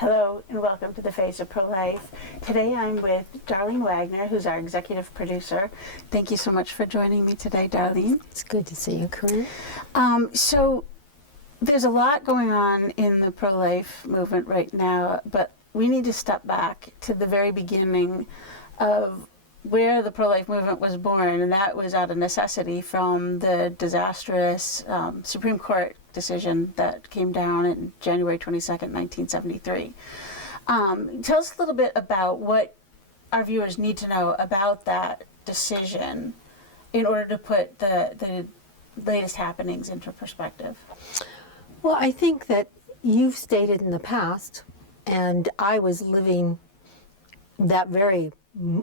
Hello and welcome to the Face of Pro-Life. Today I'm with Darlene Wagner, who's our executive producer. Thank you so much for joining me today, Darlene. It's good to see you, Corinn. So there's a lot going on in the pro-life movement right now, but we need to step back to the very beginning of where the pro-life movement was born, and that was out of necessity from the disastrous Supreme Court decision that came down on January 22nd, 1973. Tell us a little bit about what our viewers need to know about that decision in order to put the latest happenings into perspective. Well, I think that you've stated in the past, and I was living that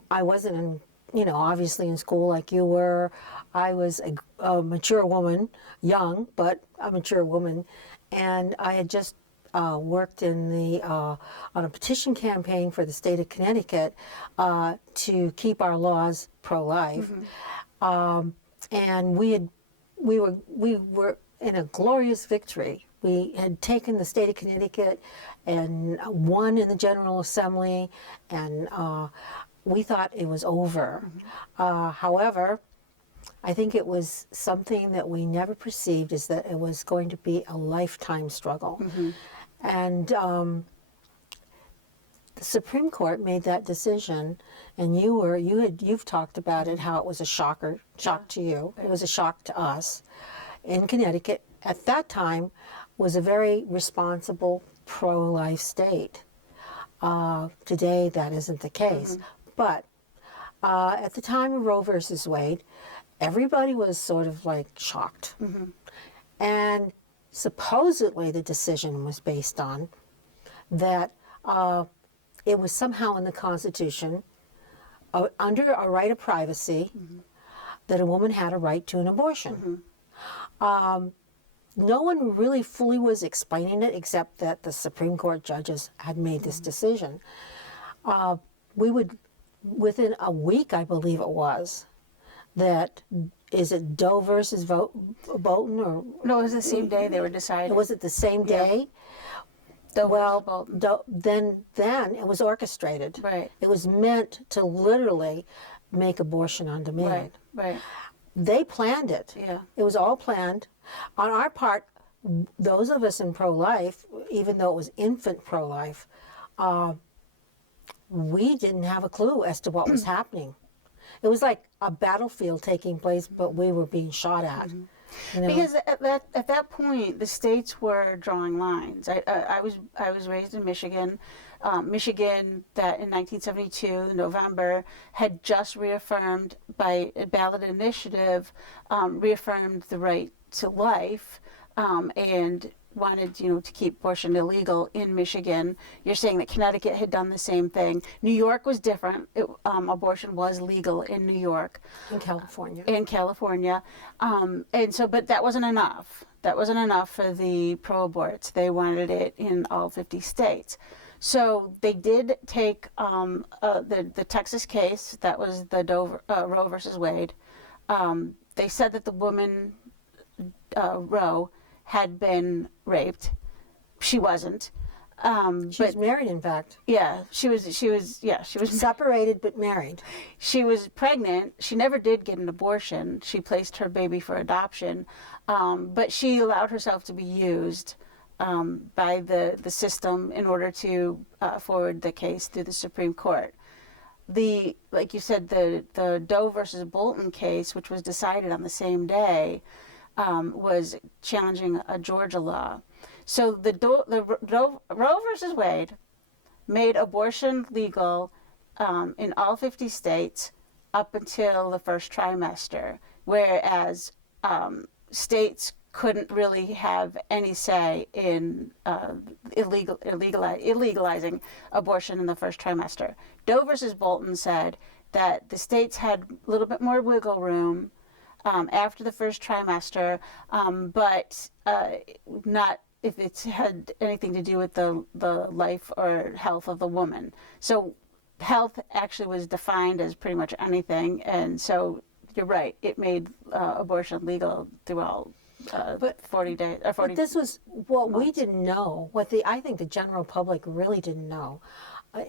I wasn't obviously in school like you were. I was a mature woman, young, but a mature woman, and I had just worked on a petition campaign for the state of Connecticut to keep our laws pro-life, and we were in a glorious victory. We had taken the state of Connecticut and won in the General Assembly, and we thought it was over. However, I think it was something that we never perceived, is that it was going to be a lifetime struggle. And the Supreme Court made that decision, and you've talked about it, how it was a shock to you. It was a shock to us. In Connecticut, at that time, was a very responsible pro-life state. Today, that isn't the case. But at the time of Roe versus Wade, everybody was sort of like shocked. And supposedly the decision was based on that it was somehow in the Constitution, under a right of privacy, that a woman had a right to an abortion. No one really fully was explaining it, except that the Supreme Court judges had made this decision. We would, within a week, I believe it was, is it Doe versus Bolton, or No, it was the same day they were deciding. was it the same day? Doe Well, versus Bolton. then it was orchestrated. Right. It was meant to literally make abortion on demand. Right. They planned it. Yeah. It was all planned. On our part, those of us in pro-life, even though it was infant pro-life, we didn't have a clue as to what was happening. It was like a battlefield taking place, but we were being shot at. Because at that point, the states were drawing lines. I was raised in Michigan. Michigan, that in 1972, November, had just reaffirmed by a ballot initiative, reaffirmed the right to life, and wanted to keep abortion illegal in Michigan. You're saying that Connecticut had done the same thing. New York was different. Abortion was legal in New York. In California. And so, but that wasn't enough. That wasn't enough for the pro-aborts. They wanted it in all 50 states. So they did take the Texas case, that was the Roe versus Wade. They said that the woman, Roe, had been raped. She wasn't. She was married, in fact. Yeah, she was Separated but married. She was pregnant. She never did get an abortion. She placed her baby for adoption, but she allowed herself to be used by the system in order to forward the case through the Supreme Court. Like you said, the Doe versus Bolton case, which was decided on the same day, was challenging a Georgia law. So the Roe versus Wade made abortion legal in all 50 states up until the first trimester, whereas states couldn't really have any say in illegalizing abortion in the first trimester. Doe versus Bolton said that the states had a little bit more wiggle room after the first trimester, but not if it's had anything to do with the life or health of the woman. So health actually was defined as pretty much anything, and so you're right, it made abortion legal through all 40 days or 40. But this was what we didn't know. I think the general public really didn't know.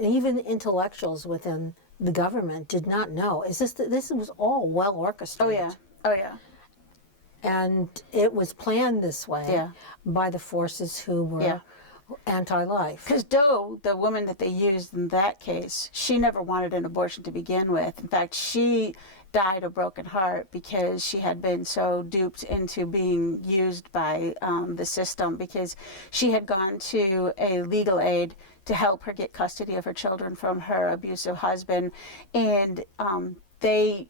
Even intellectuals within the government did not know. This was all well Oh orchestrated. yeah. Oh yeah. And it was planned this way Yeah. by the forces who were anti-life. Because Doe, the woman that they used in that case, she never wanted an abortion to begin with. In fact, she died a broken heart because she had been so duped into being used by the system, because she had gone to a legal aid to help her get custody of her children from her abusive husband, and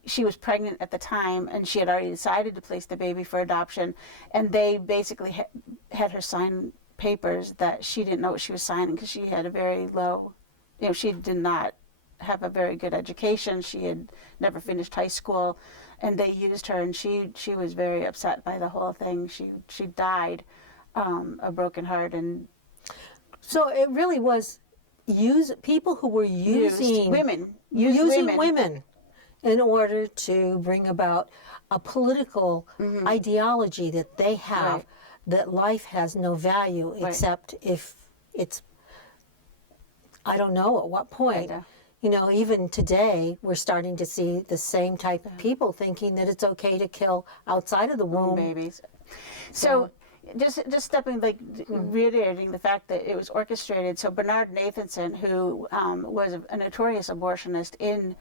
she was pregnant at the time, and she had already decided to place the baby for adoption, and they basically had her sign papers that she didn't know what she was signing, because she had a very low, she did not have a very good education. She had never finished high school, and they used her, and she was very upset by the whole thing. She died a broken heart, and So it really was people who were using women in order to bring about a political ideology that they have, Right. that life has no value except if it's, I don't know at what point. Yeah. Even today, we're starting to see the same type of people thinking that it's okay to kill outside of the womb. Babies. So just stepping, reiterating the fact that it was orchestrated. So Bernard Nathanson, who was a notorious abortionist in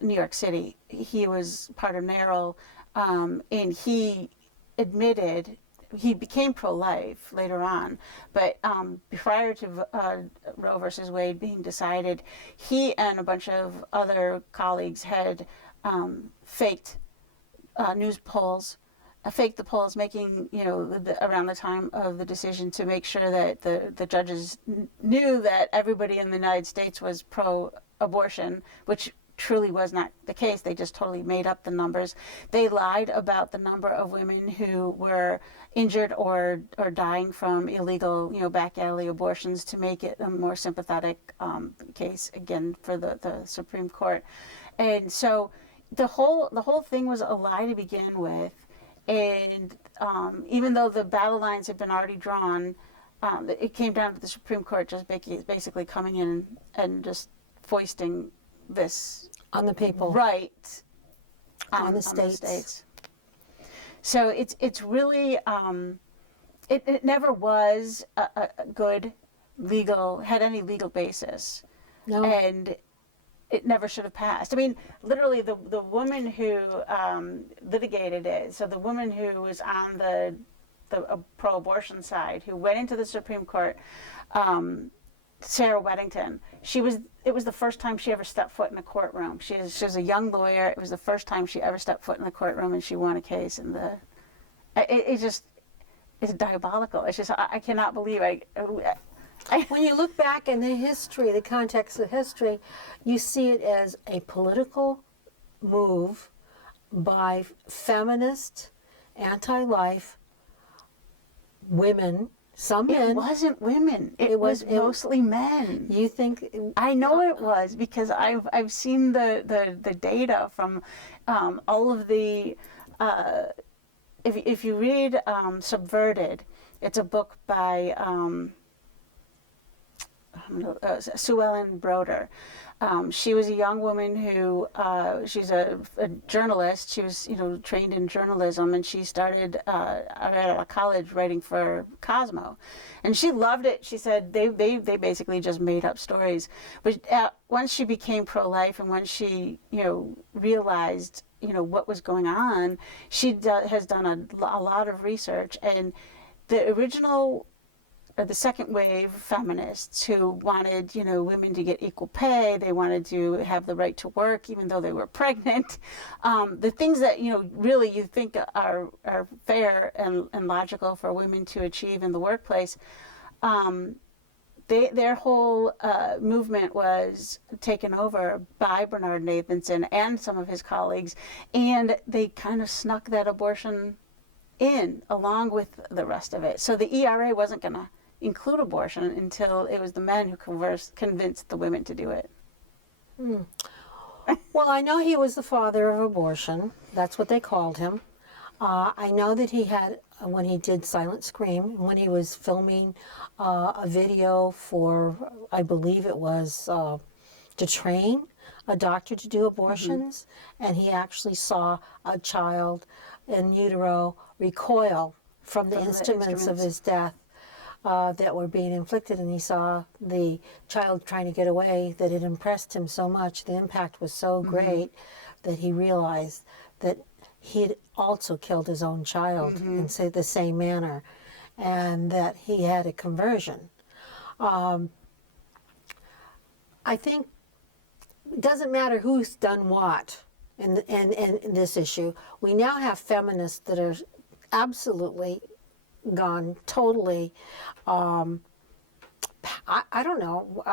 New York City, he was part of NARAL, and he admitted, he became pro-life later on, but prior to Roe versus Wade being decided, he and a bunch of other colleagues had faked news polls, faked the polls, making, around the time of the decision, to make sure that the judges knew that everybody in the United States was pro-abortion, which truly was not the case. They just totally made up the numbers. They lied about the number of women who were injured or dying from illegal, back alley abortions, to make it a more sympathetic case, again, for the Supreme Court. And so the whole thing was a lie to begin with. And even though the battle lines had been already drawn, it came down to the Supreme Court just basically coming in and just foisting this on the people, right, on the states. So it's really it never was a good had any legal basis. No. And it never should have passed. I mean, literally, the woman who litigated it, so the woman who was on the pro-abortion side, who went into the Supreme Court, Sarah Weddington, it was the first time she ever stepped foot in a courtroom. She was a young lawyer. It was the first time she ever stepped foot in the courtroom, and she won a case. And it's diabolical. It's just, I cannot believe when you look back in the history, the context of history, you see it as a political move by feminist, anti-life women. Some men. It wasn't women. It was mostly men. You think? I know it was, because I've seen the data from all of the. If you read Subverted, it's a book by Sue Ellen Broder. She was a young woman who she's a journalist. She was trained in journalism, and she started at a college writing for Cosmo, and she loved it. She said they basically just made up stories. But once she became pro-life, and once she realized what was going on, she has done a lot of research, and the original. The second wave feminists who wanted, women to get equal pay, they wanted to have the right to work even though they were pregnant. The things that, really you think are fair and logical for women to achieve in the workplace, their whole movement was taken over by Bernard Nathanson and some of his colleagues, and they kind of snuck that abortion in along with the rest of it. So the ERA wasn't going to include abortion until it was the men who convinced the women to do it. Well, I know he was the father of abortion. That's what they called him. I know that he had when he did Silent Scream, when he was filming a video for, I believe it was to train a doctor to do abortions, and he actually saw a child in utero recoil from the instruments of his death that were being inflicted, and he saw the child trying to get away, that it impressed him so much, the impact was so great that he realized that he'd also killed his own child in say the same manner, and that he had a conversion. I think it doesn't matter who's done what in this issue. We now have feminists that are absolutely gone totally, I don't know,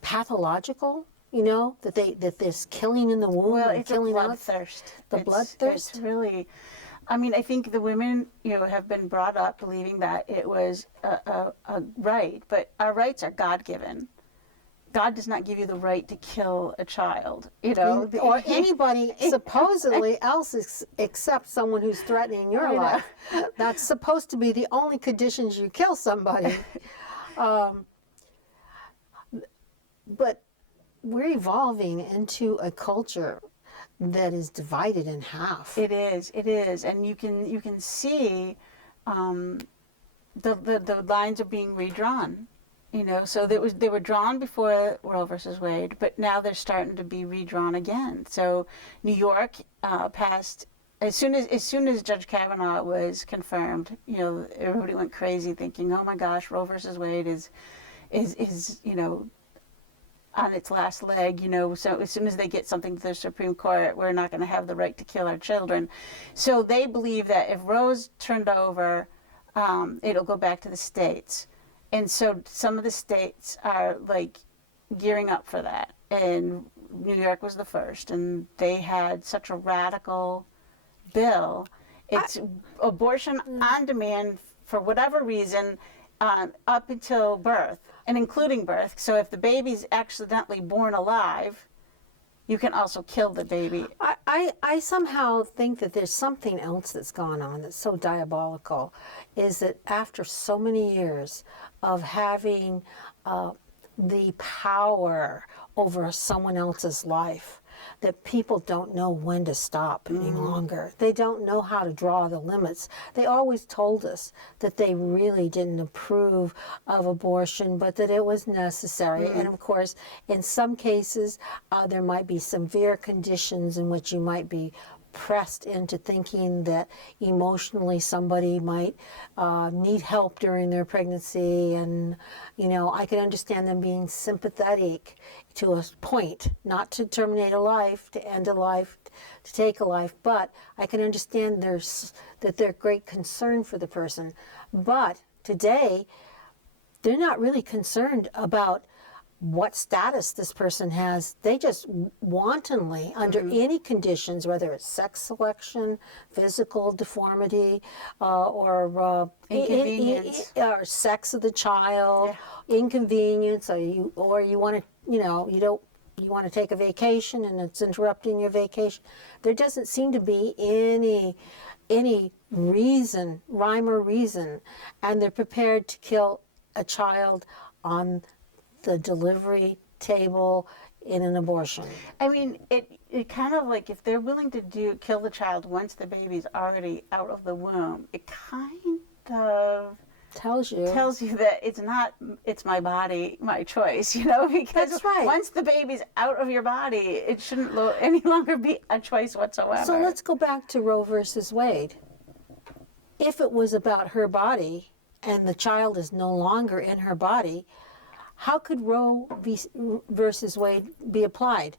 pathological. You know, that there's killing in the womb. Well, and it's a killing out. bloodthirst. Bloodthirst. It's really, I mean, I think the women, have been brought up believing that it was a right, but our rights are God-given. God does not give you the right to kill a child, or anybody supposedly else except someone who's threatening your life. That's supposed to be the only conditions you kill somebody. But we're evolving into a culture that is divided in half. It is, and you can see the lines are being redrawn. So they were drawn before Roe versus Wade, but now they're starting to be redrawn again. So New York passed as soon as Judge Kavanaugh was confirmed. Everybody went crazy thinking, "Oh my gosh, Roe versus Wade is on its last leg." So as soon as they get something to the Supreme Court, we're not going to have the right to kill our children. So they believe that if Roe's turned over, it'll go back to the states. And so some of the states are like gearing up for that. And New York was the first. And they had such a radical bill. It's abortion on demand for whatever reason up until birth and including birth. So if the baby's accidentally born alive, you can also kill the baby. I somehow think that there's something else that's gone on that's so diabolical, is that after so many years of having the power over someone else's life, that people don't know when to stop any longer. They don't know how to draw the limits. They always told us that they really didn't approve of abortion, but that it was necessary. And of course, in some cases, there might be severe conditions in which you might be pressed into thinking that emotionally somebody might need help during their pregnancy, and I can understand them being sympathetic to a point, not to terminate a life, to end a life, to take a life, but I can understand that they're great concern for the person. But today, they're not really concerned about what status this person has. They just wantonly, under any conditions, whether it's sex selection, physical deformity, or Inconvenience, or sex of the child, inconvenience, or you want to, you want to take a vacation and it's interrupting your vacation. There doesn't seem to be any reason, rhyme or reason, and they're prepared to kill a child on the delivery table in an abortion. I mean, it kind of like, if they're willing to kill the child once the baby's already out of the womb, it kind of tells you that it's my body, my choice, because That's right. Once the baby's out of your body, it shouldn't any longer be a choice whatsoever. So let's go back to Roe versus Wade. If it was about her body and the child is no longer in her body, how could Roe versus Wade be applied?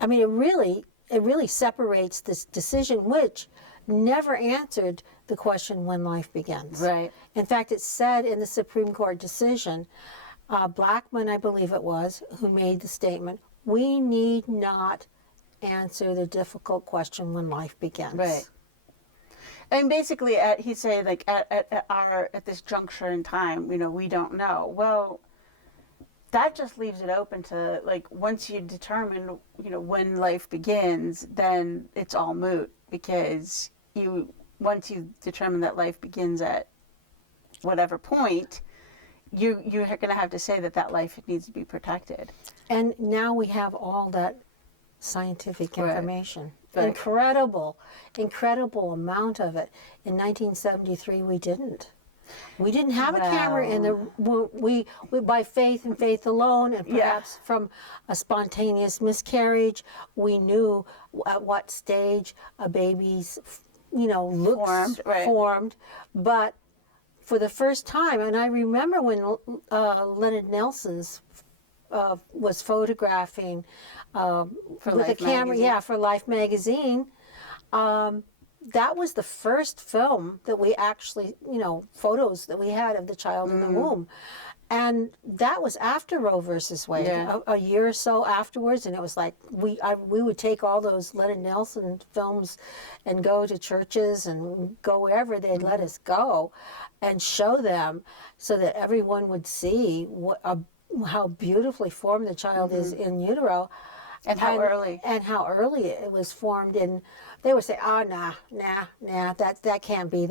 I mean, it really separates this decision, which never answered the question when life begins. Right. In fact, it said in the Supreme Court decision, Blackmun, I believe it was, who made the statement, "We need not answer the difficult question when life begins." Right. And basically, he'd say, like, at this juncture in time, we don't know. Well, that just leaves it open to, like, once you determine, when life begins, then it's all moot, because you once you determine that life begins at whatever point, you're going to have to say that life needs to be protected. And now we have all that scientific Right. information. Right. Incredible amount of it. In 1973, we didn't. We didn't have a camera in the. We by faith and faith alone, and perhaps from a spontaneous miscarriage, we knew at what stage a baby's, looks formed. But for the first time, and I remember when Leonard Nelson's was photographing with a camera, for Life magazine. That was the first film that we actually, photos that we had of the child in the womb. And that was after Roe versus Wade, a year or so afterwards. And it was like, we would take all those Leonard Nelson films and go to churches and go wherever they'd let us go and show them so that everyone would see how beautifully formed the child is in utero. And how early it was formed. And they would say, oh, nah, that can't be.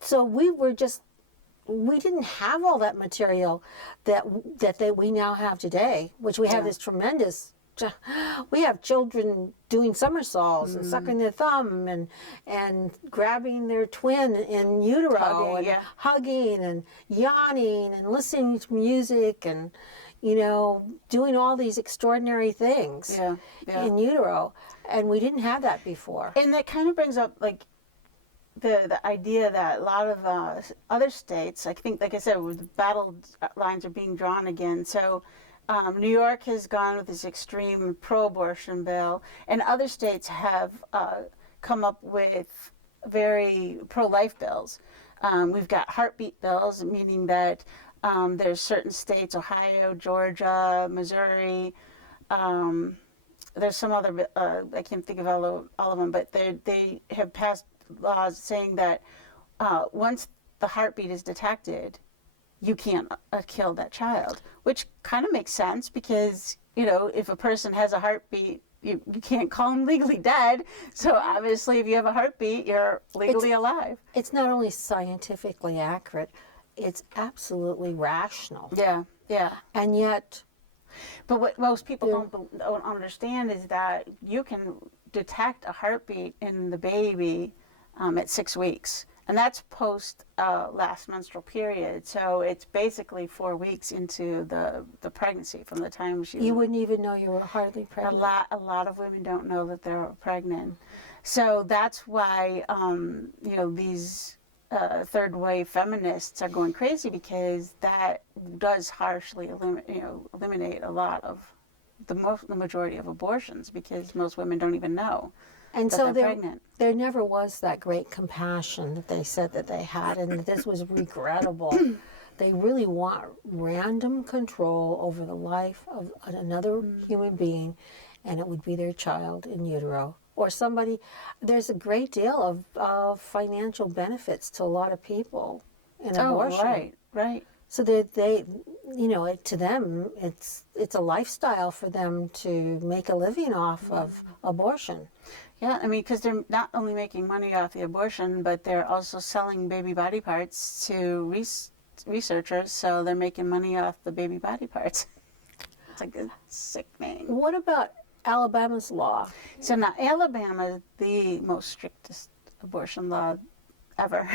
So we didn't have all that material that we now have today, which we have this tremendous, we have children doing somersaults and sucking their thumb and grabbing their twin in utero hugging and yawning and listening to music and, doing all these extraordinary things in utero. And we didn't have that before. And that kind of brings up, like, the idea that a lot of other states, I think, like I said, the battle lines are being drawn again. So New York has gone with this extreme pro-abortion bill, and other states have come up with very pro-life bills. We've got heartbeat bills, meaning that there's certain states, Ohio, Georgia, Missouri, there's some other, I can't think of all of them, but they have passed laws saying that once the heartbeat is detected, you can't kill that child, which kind of makes sense because, if a person has a heartbeat, you can't call them legally dead. So obviously if you have a heartbeat, you're legally alive. It's not only scientifically accurate, it's absolutely rational. Yeah. And yet... But what most people don't understand is that you can detect a heartbeat in the baby at 6 weeks. And that's post last menstrual period. So it's basically 4 weeks into the pregnancy from the time she... You wouldn't even know you were hardly pregnant. A lot of women don't know that they're pregnant. So that's why, these third wave feminists are going crazy, because that does harshly eliminate a lot of the majority of abortions, because most women don't even know. And so they're pregnant. There never was that great compassion that they said that they had, and this was regrettable. They really want random control over the life of another human being, and it would be their child in utero. Or somebody, there's a great deal of financial benefits to a lot of people in abortion. Right. So they to them, it's a lifestyle for them to make a living off of abortion. Yeah, I mean, because they're not only making money off the abortion, but they're also selling baby body parts to researchers, so they're making money off the baby body parts. It's like a sickening. What about Alabama's law? So now Alabama is the most strictest abortion law ever.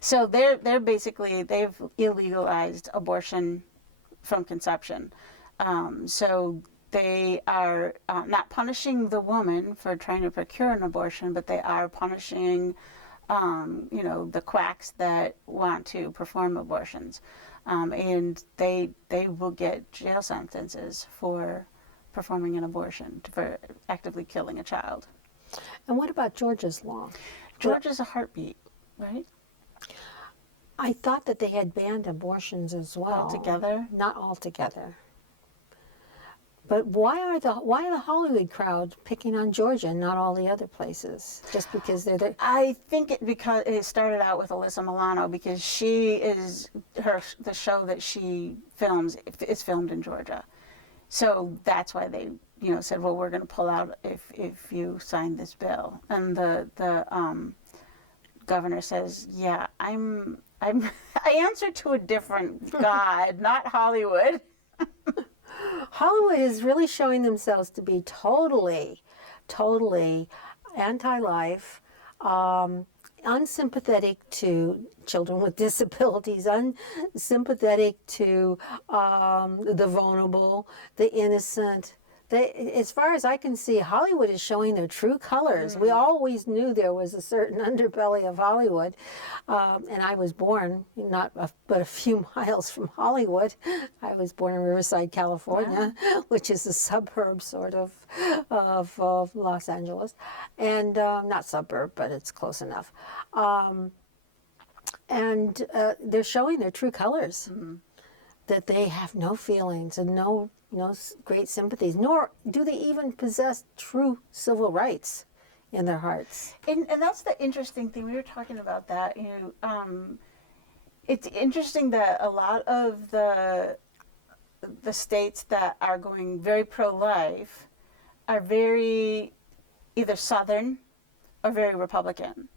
So they're basically, they've illegalized abortion from conception. So they are not punishing the woman for trying to procure an abortion, but they are punishing, the quacks that want to perform abortions. And they will get jail sentences for performing an abortion, for actively killing a child. And what about Georgia's law? Georgia's a heartbeat, right? I thought that they had banned abortions as well. Altogether? Not altogether. But why are the Hollywood crowd picking on Georgia and not all the other places? Just because they're there? I think because it started out with Alyssa Milano, because the show that she films is filmed in Georgia. So that's why they said, well, we're going to pull out if you sign this bill. And the governor says, yeah, I answer to a different God, not Hollywood. Hollywood is really showing themselves to be totally anti-life, unsympathetic to children with disabilities, unsympathetic to the vulnerable, the innocent. As far as I can see, Hollywood is showing their true colors. We always knew there was a certain underbelly of Hollywood, and I was born but a few miles from Hollywood. I was born in Riverside, California, which is a suburb sort of Los Angeles, and not suburb, but it's close enough. And they're showing their true colors. That they have no feelings and no great sympathies, nor do they even possess true civil rights in their hearts. And that's the interesting thing. We were talking about that. It's interesting that a lot of the states that are going very pro-life are very either Southern or very Republican.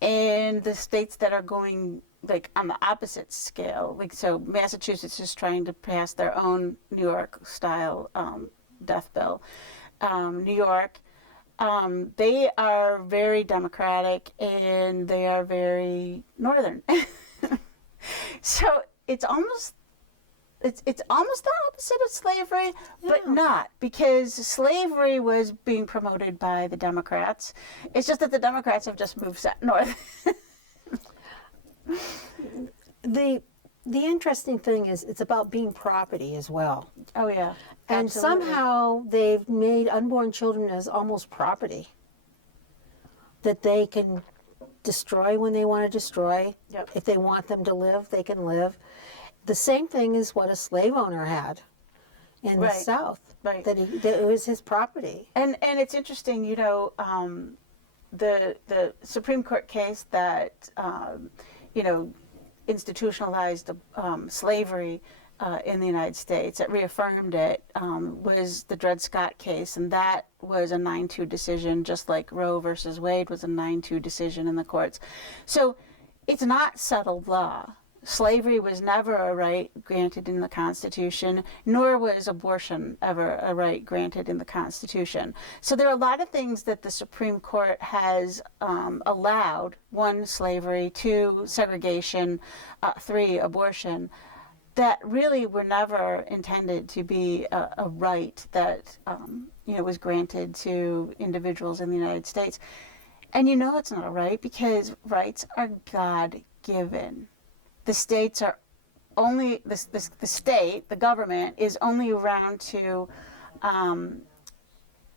And the states that are going like on the opposite scale, like so Massachusetts is trying to pass their own New York style death bill. New York, they are very democratic and they are very northern. So it's almost the opposite of slavery, but not, because slavery was being promoted by the Democrats. It's just that the Democrats have just moved north. The interesting thing is it's about being property as well. Oh yeah. And Absolutely. somehow they've made unborn children as almost property that they can destroy when they want to destroy. Yep. If they want them to live, they can live. The same thing is what a slave owner had in the South. Right. That it was his property. And it's interesting, the Supreme Court case that institutionalized slavery in the United States, that reaffirmed it, was the Dred Scott case, and that was a 9-2 decision, just like Roe versus Wade was a 9-2 decision in the courts. So it's not settled law. Slavery was never a right granted in the Constitution, nor was abortion ever a right granted in the Constitution. So there are a lot of things that the Supreme Court has allowed: 1, slavery; 2, segregation; 3, abortion, that really were never intended to be a right that was granted to individuals in the United States. And it's not a right because rights are God-given. The states are only, the government is only around to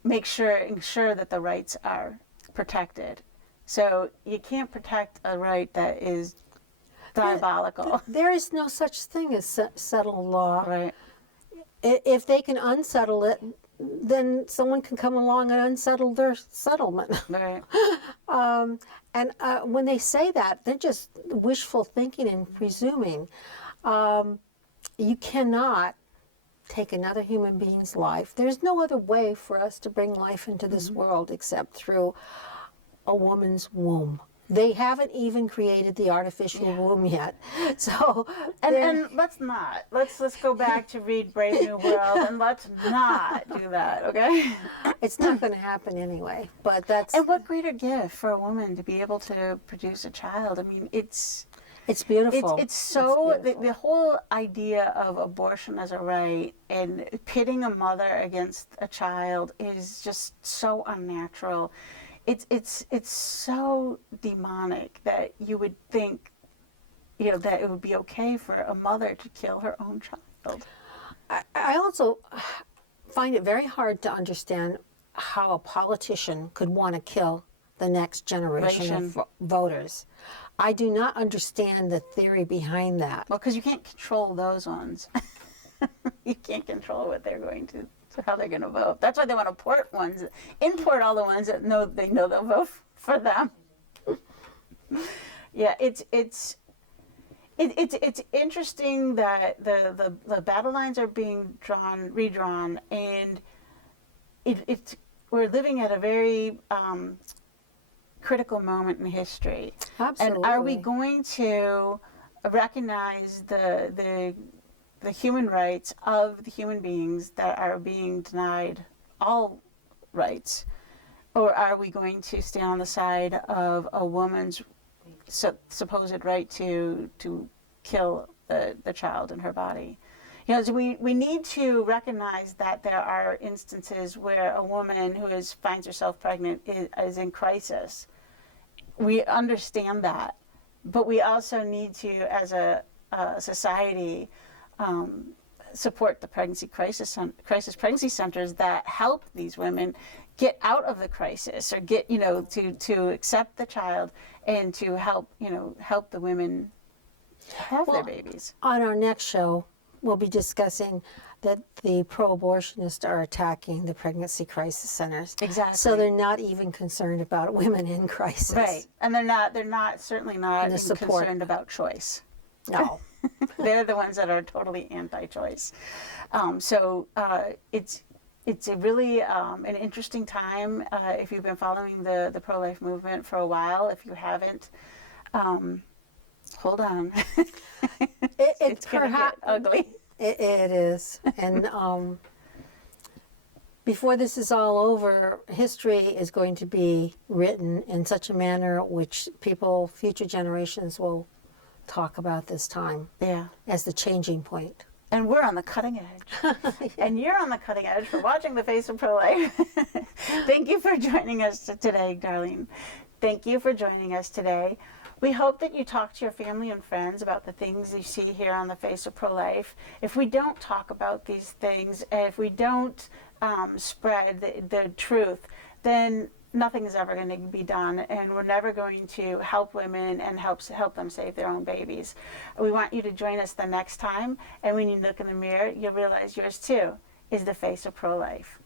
ensure that the rights are protected. So you can't protect a right that is diabolical. There is no such thing as settled law. Right. If they can unsettle it, then someone can come along and unsettle their settlement. Right. And when they say that, they're just wishful thinking and presuming. You cannot take another human being's life. There's no other way for us to bring life into this world except through a woman's womb. They haven't even created the artificial womb yet. So and let's go back to read Brave New World, and let's not do that, okay? it's not going to happen anyway. But that's And what greater gift for a woman to be able to produce a child? I mean, it's beautiful. It's so It's beautiful. the whole idea of abortion as a right and pitting a mother against a child is just so unnatural. It's so demonic that you would think, that it would be okay for a mother to kill her own child. I also find it very hard to understand how a politician could want to kill the next generation of voters. I do not understand the theory behind that. Well, because you can't control those ones. You can't control what they're going to, how they're going to vote. That's why they want to import all the ones that know they'll vote for them. Yeah, it's interesting that the battle lines are being redrawn, and we're living at a very critical moment in history. Absolutely. And are we going to recognize the human rights of the human beings that are being denied all rights? Or are we going to stand on the side of a woman's supposed right to kill the child in her body? You know, so we need to recognize that there are instances where a woman who finds herself pregnant is in crisis. We understand that, but we also need to, as a society, support the crisis pregnancy centers that help these women get out of the crisis, or get, you know, to accept the child, and to help the women have their babies. On our next show, we'll be discussing that the pro-abortionists are attacking the pregnancy crisis centers. Exactly. So they're not even concerned about women in crisis. Right. And certainly not even concerned about choice. No. They're the ones that are totally anti-choice. So it's a really an interesting time if you've been following the pro-life movement for a while. If you haven't, hold on. It's going to get ugly. It is. And before this is all over, history is going to be written in such a manner which future generations will talk about this time as the changing point. And we're on the cutting edge. And you're on the cutting edge for watching The Face of Pro-Life. Thank you for joining us today, Darlene. Thank you for joining us today. We hope that you talk to your family and friends about the things you see here on The Face of Pro-Life. If we don't talk about these things, if we don't spread the truth, then nothing is ever going to be done, and we're never going to help women and help them save their own babies. We want you to join us the next time, and when you look in the mirror, you'll realize yours too is the face of pro-life.